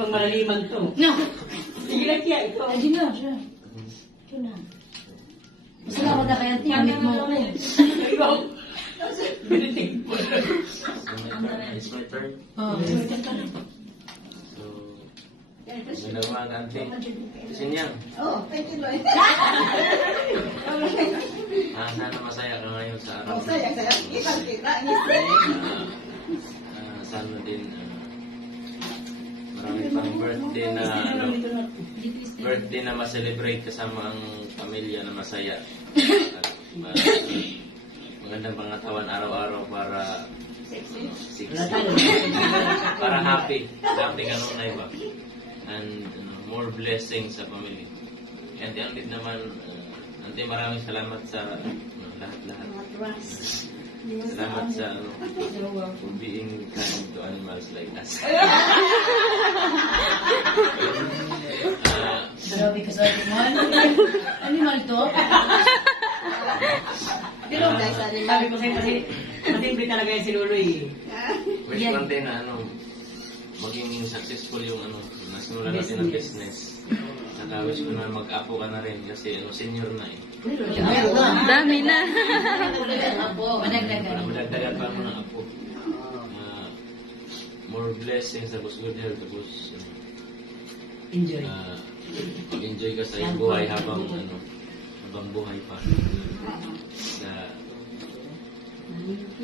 pang malaliman to. No. Sige lang kaya ito. Ay, di na, siya. Ito na. Salamat na kaya tiyamit mo ako. Ikaw. It's my turn. Oh, So, ginawa ka, ante. Sinyang. Oh, thank you, Lord. Sana masaya ka ngayon sa araw. Saya. Kita. Sana din marami pang birthday na ma-celebrate kasama ang pamilya na masaya. At, magandang pangatawan araw-araw para para happy ka nung na iba. And more blessings sa pamilya. And ang din naman, Ante, maraming salamat sa lahat-lahat. Salamat sa being kind to animals like us. grabe ka sa akin mo. Animal to? Pero guys, Sabi ko sa'yo kasi matimbre talaga yung si Luloy. Wish ko din na maging successful yung nasimulan natin ng business. Saka wish ko na mag-apo ka na rin kasi senior na eh. Dami na. Madagdagan. Madagdagan pa mo ng apo. More blessings, tapos good health, tapos Enjoy. mag-enjoy ka sa iyong buhay habang buhay pa.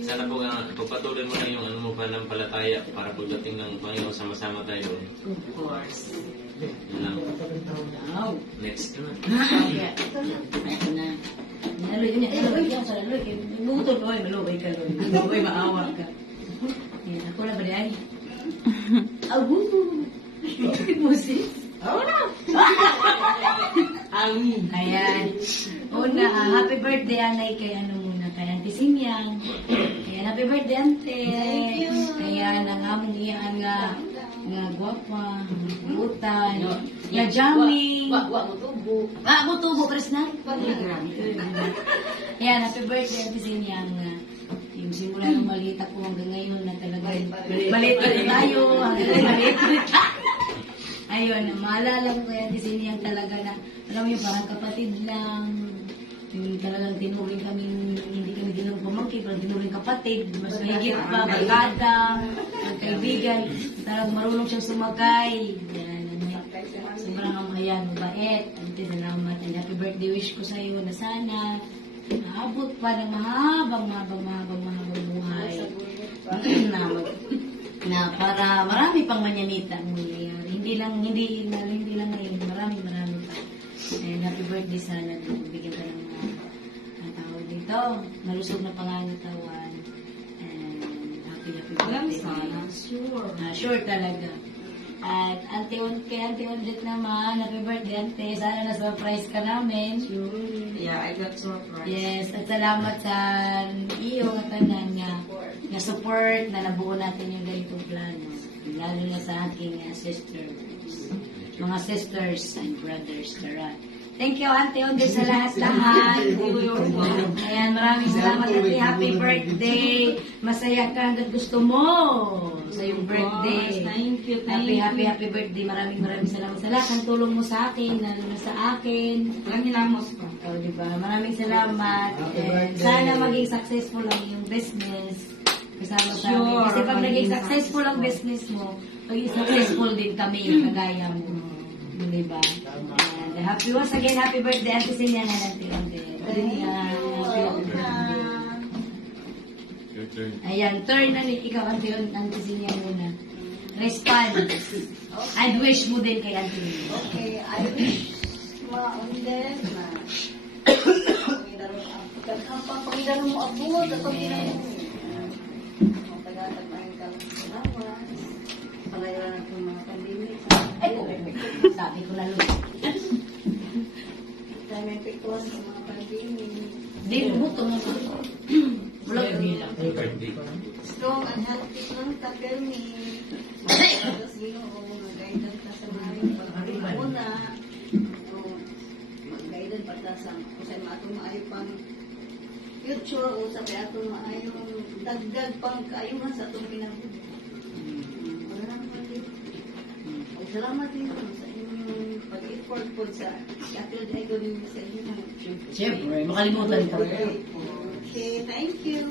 Sana po nga, pagpatuloy mo na yung mo panampalataya para pagdating ng Panginoon, sama-sama tayo. Of course. Yun lang. Next na. Ito na. Naloy, yan sa laloy. Butol, oy, malubay ka, loy. Malubay, maawa ka. Yan, ako na ba diyan? Agu! Musi. Amin. Ayan. Una, happy birthday, Anay, kay muna, kay Auntie Simyang. Ayan, happy birthday, Ante. Ayan, ang among iyaan nga gwapa, butan, ya jamming. Wa mo tubo. Mo tubo, Krishna. Ayan, happy birthday, Auntie Simyang. Yung simula ng maliit ako hanggang ngayon na talaga maliit ulit tayo. Maliit ulit tayo. Ayun, maalala ko kaya di siniyang talaga na, alam mo yung parang kapatid lang, yung talagang tinuring kami, hindi kami tinuring pamangkin, pero tinuring kapatid, mas mahigit pa, barkada, kaibigan, talagang marunong siyang sumakay. Yan, sobrang ayan, mabait. Ante, salamat. And happy birthday wish ko sa iyo na sana maabot pa ng mahabang buhay. Na para marami pang manyanita ang mangyayari. Hindi lang ngayon, marami pa. And happy birthday sana din. Bigyan ka ng tawag dito. Malusog na pangangatawan. And happy birthday. Sure. Sure talaga. At kay Auntie Odette naman, happy birthday, Ante. Sana na-surprise ka namin. Yeah, I got surprise. Yes, at salamat sa iyo at tanan nga support na nabuo natin yung ganitong plano. Lalo na sa aking sisters. Mga sisters and brothers. Tara. Thank you, Auntie Odette, sa lahat-lahat. Ayan, maraming salamat, Auntie. Happy birthday. Masaya ka hanggang gusto mo sa iyong birthday. Thank you. Happy birthday. Maraming salamat sa lahat. Ang tulong mo sa akin, lalo na sa akin. Walang hilamos pa. O, diba? Maraming salamat. And sana maging successful ang iyong business. Kasama sa amin. Kasi pag naging successful ang business mo, maging successful din kami, kagaya mo. Diba? And happy once again, happy birthday, Auntie Sinya na natin. Your turn. Ayan, turn na ni ikaw, Auntie Sinya muna. Respond. I'd wish mo din kay Auntie Sinya. Okay, I wish ma-undes na pangidaro mo abot at pangidaro mo. Mapagatag na yung salamat. Palayaran natin mga pandemic. Sabi ko lalo. Tayo may pikuan sa mga pandemic. Hindi, buto nga ba? Birthday. Strong and healthy lang ka, Kelmy. Tapos ginoo, mag-guidance ka sa mga una. Mag-guidance pa ta sa kusay maatong maayo pang future o sa kaya atong maayong dagdag pang kaayuhan sa atong pinabuhi. Maraming pati. Salamat din sa inyong pag-effort po sa katulad ay gawin mo sa inyo. Siyempre, makalimutan ko. Okay, thank you.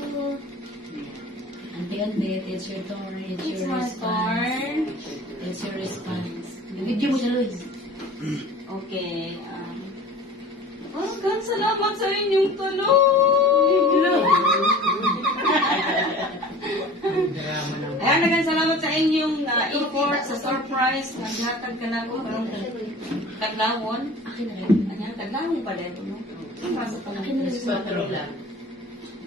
Ante-ante, it's your turn, it's It's your my response. turn. It's your response. Video mo siya, Luis. Okay. Salamat sa inyong tulong. Ayan, nagang salamat sa inyong effort sa surprise. Naghatag ka na ako karong kadlawon. Akin na rin. Ayan, kadlawon pa dito, no? Pasok ka na.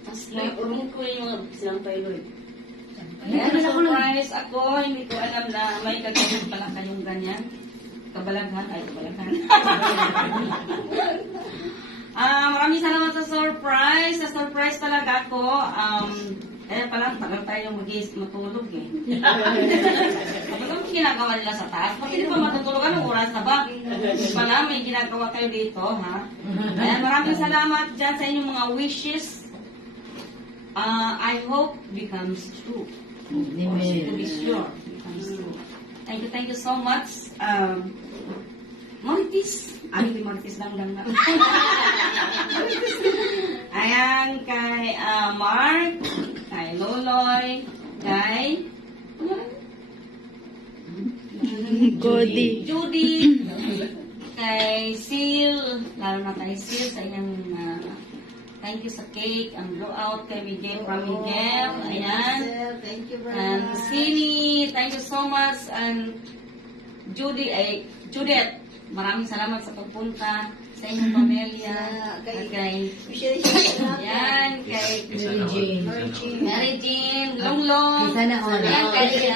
Tapos may urong ko yung mga sinampay, Lord. Ayan, na-surprise ako. Hindi ko alam na may kagawin pala kayong ganyan. Kabalaghan. Ay, kabalaghan. Maraming salamat sa surprise. Sa surprise talaga ako. Ayan pala, tagal tayo matulog eh. Ano ginagawa nila sa taas? Bakit di ba matutulog? Anong oras na ba? Pala, may ginagawa kayo dito, ha? Ayan, maraming salamat dyan sa inyong mga wishes. I hope becomes true. To be sure, becomes true. Thank you so much. Martis. Ay, di Martis lang na. Ayan, kay Mark, kay Loloy, kay Cody. Judy, kay Sil, lalo na kay Sil sa inyong thank you sa cake, ang blowout kay Miguel from Miguel, ayan. Thank you very And Sini, thank you so much. And Judith, maraming salamat sa pagpunta sa inyong pamilya. Kay yan, kay Isa naman. Jane. Isa naman. Mary Jean, Longlong. Sana all. Ayan, kay